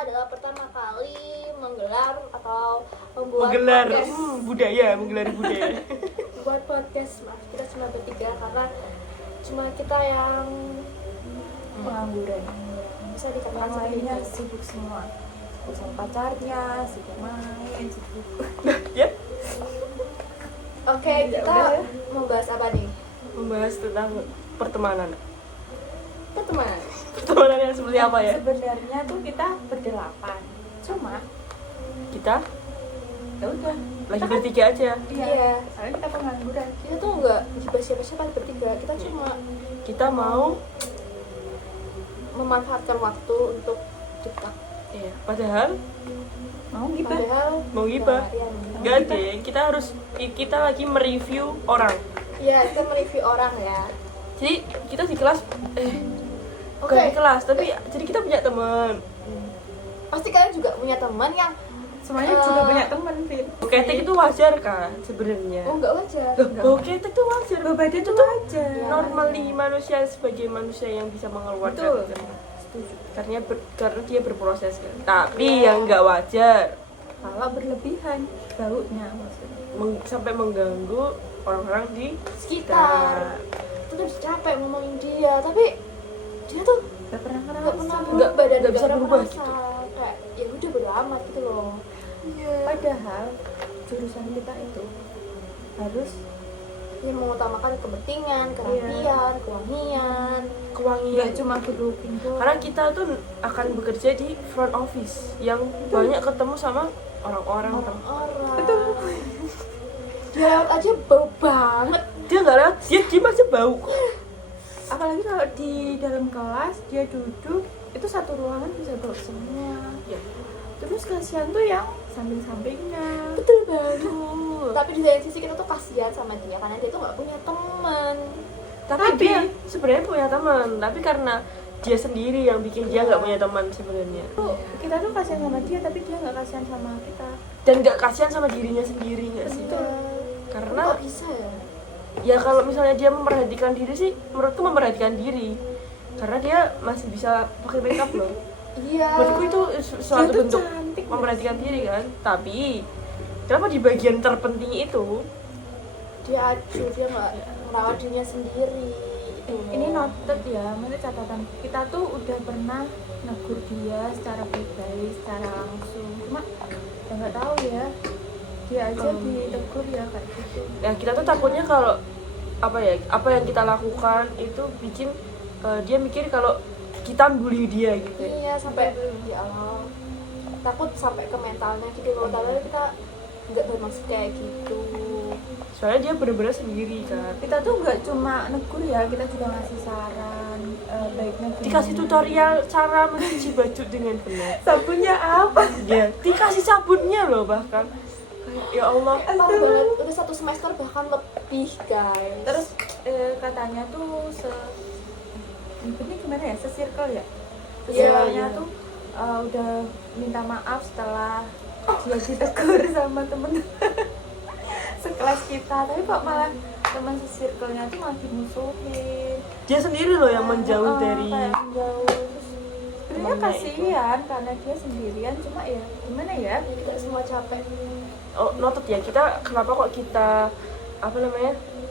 adalah pertama kali menggelar atau membuat menggelar podcast. menggelar budaya. Buat podcast, maaf kita cuma bertiga karena cuma kita yang Pengangguran. bisa dikatakan Yang seperti lainnya itu. sibuk semua. Sibuk sama pacarnya, sibuk main, sibuk Ya, Oke, kita udah ya. mau bahas apa nih? membahas tentang pertemanan. Pertemanan. Pertemanan yang seperti apa ya? Sebenarnya tuh kita berdelapan. Cuma Kita ya udah. lagi Kita kan- bertiga aja. Iya. Soalnya kita pengangguran. Kita tuh nggak gibah siapa-siapa bertiga. Kita cuma Kita mau memanfaatkan waktu untuk dekat. iya, padahal Mau gibah. Padahal mau gibah. ya, Enggak deh, kita lagi mereview orang. ya, kita mereview orang ya. Jadi kita di kelas bukan Oke. di kelas, tapi jadi kita punya teman. Pasti kalian juga punya teman yang Semuanya juga punya teman, Fit. Ketek itu wajar kan sebenarnya. nggak wajar. Loh, bau ketek itu wajar. Badan itu aja. Normally manusia sebagai manusia yang bisa mengeluarkan. Betul. Kan. Setuju. Karena dia berproses kan. Tapi yang nggak wajar Kalau berlebihan baunya maksudnya. sampai mengganggu orang-orang di Sekitar. Itu tuh capek ngomongin dia, tapi dia tuh Gak pernah nggak ngerasa. pernah Nggak- berubah dan nggak bisa pernah berubah merasa. gitu. Kayak ya udah bodo amat gitu loh. Padahal jurusan kita itu harus Dia mengutamakan kepentingan, kerapian, kewangian. kewangian. nggak cuma good looking doang. Karena kita tuh akan bekerja di front office yang banyak ketemu sama orang-orang. Orang. Betul. Dia lewat aja bau banget. Dia nggak lewat, dia masih bau kok. Apalagi kalau di dalam kelas dia duduk itu satu ruangan bisa bau semua. Ya. Terus kasihan tuh yang samping-sampingnya. Betul banget. Tapi di lain sisi kita tuh kasihan sama dia karena dia tuh nggak punya teman. Tapi dia sebenarnya punya teman, tapi karena dia sendiri yang bikin dia nggak punya teman sebenarnya. Tuh, kita tuh kasihan sama dia tapi dia nggak kasihan sama kita. Dan nggak kasihan sama dirinya sendiri nggak sih? Karena kok bisa ya? ya kalau misalnya dia memperhatikan diri sih, menurutku memperhatikan diri. Karena dia masih bisa pakai makeup loh. Iya. Menurutku itu suatu Dia tuh bentuk cantik, memperhatikan diri kan. Tapi kenapa di bagian terpenting itu Dia acuh, dia nggak merawat dirinya sendiri. Ini noted ya, maksudnya catatan kita tuh udah pernah negur dia secara pribadi, secara langsung. Cuma ya nggak tahu ya, dia aja ditegur ya kayak gitu. ya kita tuh takutnya kalau apa yang kita lakukan itu bikin dia mikir kalau kita bully dia gitu. Iya, sampai ya Allah. Takut sampai ke mentalnya gitu loh. Padahal kita nggak bermaksud kayak gitu. Soalnya dia benar-benar sendiri kan. Kita tuh nggak cuma negur ya, kita juga ngasih saran baiknya gimana. Dikasih tutorial cara mencuci baju dengan benar. Sabunnya apa? Dia dikasih sabunnya loh bahkan. Kayak, ya Allah. Parah banget, udah 1 semester bahkan lebih guys. Terus katanya tuh ini gimana ya, se-circle ya? Se-circle-nya Iya. tuh udah minta maaf setelah dia ditegur sama temen sekelas kita, tapi kok malah teman se-circle-nya tuh malah dimusuhin. Dia sendiri loh yang menjauh dari kayak menjauh. Terus sebenarnya temennya kasihan karena dia sendirian, cuma ya gimana ya? kita semua capek. oh, noted ya, kita kenapa kok kita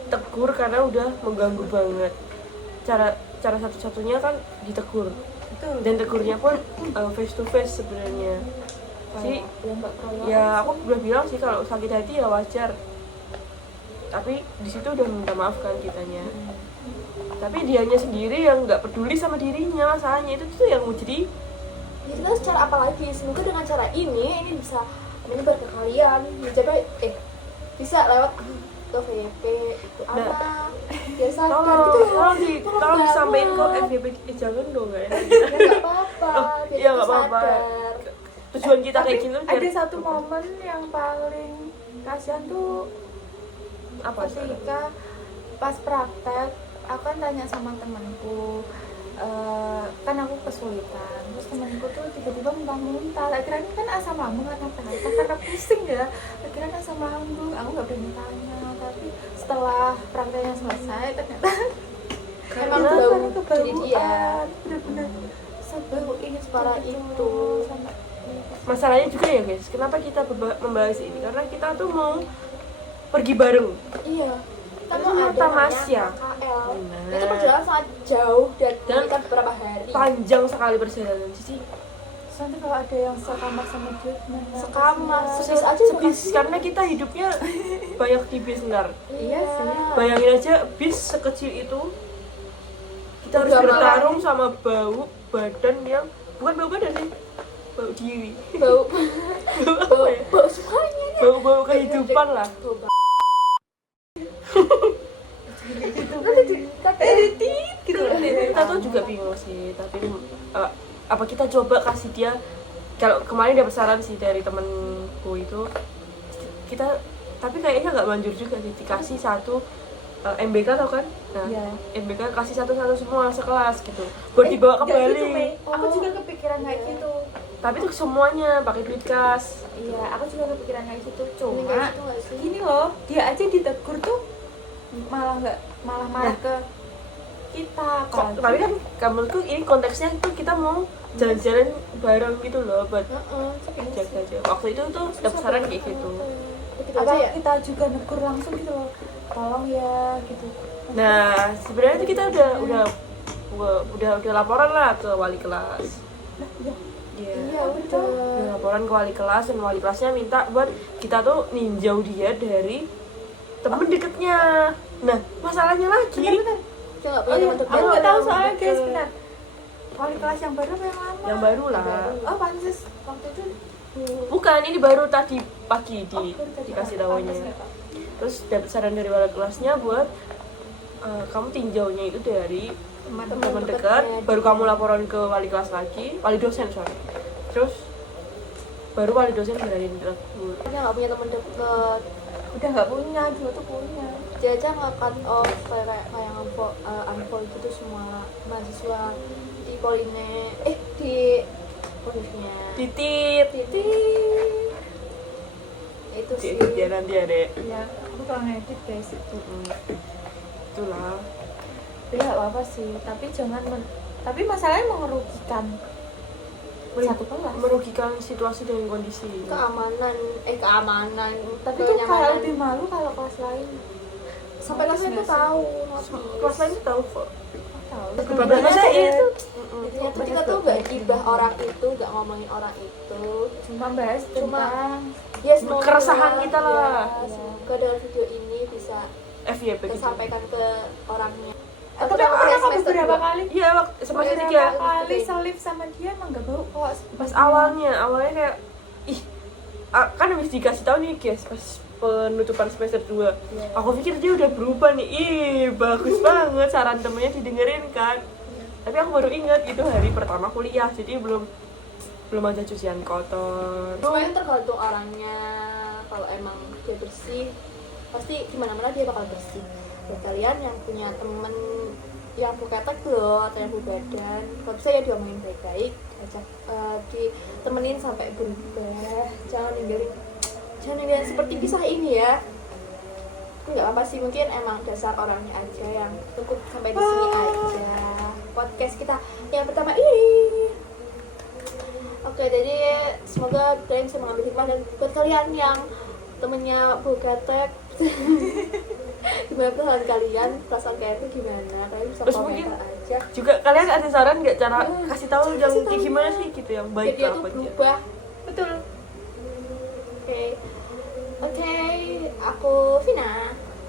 tegur karena udah mengganggu banget. Cara satu-satunya kan ditegur, Betul. dan tegurnya pun face to face sebenarnya. Jadi ya nggak perlu. ya aku udah bilang sih kalau sakit hati ya wajar, tapi di situ udah minta maaf kan kitanya. Tapi dianya sendiri yang nggak peduli sama dirinya, masalahnya itu tuh yang mau jadi. Ya kita harus cara apa lagi? Semoga dengan cara ini bisa menyebar ke kalian. Mencoba bisa lewat ke VP, ke anak, biar sadar gitu loh. tolong disampaikan ke FYP. Jangan dong, nggak enak. Ya nggak apa-apa, Oh, biar iya, kita nggak apa-apa. sadar. Tujuan kita kayak Tapi gitu ada biar satu momen yang paling kasihan tuh apa sih? ketika pas praktek aku kan tanya sama temanku, kan aku kesulitan, terus temanku tuh tiba-tiba muntah-muntah. Akhirnya kan asam lambung karena pusing ya, akhirnya asam lambung. Aku nggak berani tanya, tapi setelah prakteknya selesai ternyata Emang karena bau diri dia. kebaruan, bener-bener sebau ini Separah itu. sampai Masalahnya juga ya guys, kenapa kita membahas ini? Karena kita tuh mau pergi bareng. Iya. Kita Terus mau mau ada tamasya. namanya KL. Benar. Itu perjalanan sangat jauh dan Dan kita beberapa hari. Panjang sekali perjalanan. Jadi nanti kalau ada yang sekamar sama dia gimana? Sekamar, Kasihan. sebis aja sebis karena kita hidupnya banyak di bis benar. Iya sih. Bayangin aja bis sekecil itu kita harus Udah bertarung sama bau badan yang bukan bau badan sih, bau diri, Bau bau apa bau, ya? bau semuanya. Bau kehidupan lah. Bau nanti dikata gitu. Kita tuh juga bingung sih, tapi apa kita coba kasih dia, kalau kemarin dapat saran sih dari temenku itu, kita tapi kayaknya nggak manjur juga sih dikasih satu MBK tau kan? Nah, Iya. MBK kasih satu-satu semua sekelas gitu buat dibawa Nggak kembali. gitu, Mei. Aku juga kepikiran kayak gitu. Tapi tuh semuanya pakai duit kas. Iya, aku juga kepikiran kayak gitu. Ini Cuma kayak gitu nggak sih? gini loh, dia aja ditegur tuh malah marah ke kita. Kok, apalagi. tapi kan menurutku ini konteksnya tuh kita mau jalan-jalan bareng gitu loh buat jaga-jaga. Waktu itu tuh dapat saran kayak gitu. Gitu apa aja ya? kita juga negur langsung gitu loh, tolong ya gitu. Nah, sebenarnya tuh kita udah laporan lah ke wali kelas. Ya, Iya. Iya betul. Udah laporan ke wali kelas dan wali kelasnya minta buat kita tuh ninjau dia dari temen deketnya. Nah, masalahnya lagi bentar. Dia nggak Oh punya iya, teman aku nggak tahu dekat. soalnya guys, deket. benar. Wali kelas yang baru apa yang lama? yang baru lah. Oh, pantes waktu itu. Bukan, ini baru tadi pagi Oh, baru tadi. dikasih Pantes tahunya. nggak tahu. Terus dapat saran dari wali kelasnya buat kamu tinjaunya itu dari teman dekat, dekatnya. baru kamu laporan ke wali kelas lagi, wali dosen sorry. Terus baru wali dosen berani tegur. Dia nggak punya teman dekat. Udah nggak punya, dulu tuh punya. Dia aja nggak cut off kayak unfollow gitu semua mahasiswa di Poline di Polisnya. Titit. Titit. Itu sih. Ya nanti ya dek. Iya, aku kalau ngedit guys itu. Itulah. Ya nggak apa-apa sih, tapi tapi masalahnya mengerugikan satu kelas. Merugikan situasi dan kondisi. Keamanan Tapi tuh kayak lebih malu kalau kelas lain. sampai kelas lain tuh tahu notice. Kelas lain tuh tahu kok. Tahu. Maksudnya itu Intinya tuh kita tuh gak gibah orang itu, gak ngomongin orang itu. Cuma bahas tentang Ya semoga keresahan kita lah. Ya, semoga dengan video ini bisa FYP kita gitu. sampaikan ke orangnya. tapi Atau aku semester beberapa dua. kali Iya, semester beberapa 3 kali selip sama dia emang gak bau kok. pas awalnya kayak kan habis dikasih tahu nih guys pas penutupan semester 2. Iya. Aku pikir dia udah berubah nih. Bagus banget saran temennya didengerin kan. Tapi aku baru ingat itu hari pertama kuliah, jadi belum ada cucian kotor. Semuanya tergantung orangnya. Kalau emang dia bersih, pasti gimana-mana dia bakal bersih. Buat kalian yang punya temen yang buketek loh atau yang badan, kalau bisa ya diomongin baik-baik, ajak ditemenin sampai berubah. Jangan ninggalin seperti kisah ini ya. Nggak apa sih, mungkin emang dasar orangnya aja yang cukup sampai di sini aja podcast kita yang pertama ini. Oke, jadi semoga kalian bisa mengambil hikmah, dan buat kalian yang temennya buketek gimana perasaan kalian, perasaan kalian itu gimana, kalian bisa Terus komentar mungkin aja juga kalian ada saran nggak cara kasih tahu yang kasih kayak tahu. gimana sih gitu yang baik biar dia lah tuh buat dia. berubah. Betul. Oke, aku Vina.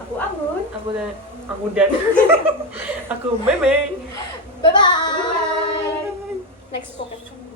Aku Anggun. Aku dan aku Meme. Bye bye. Next podcast.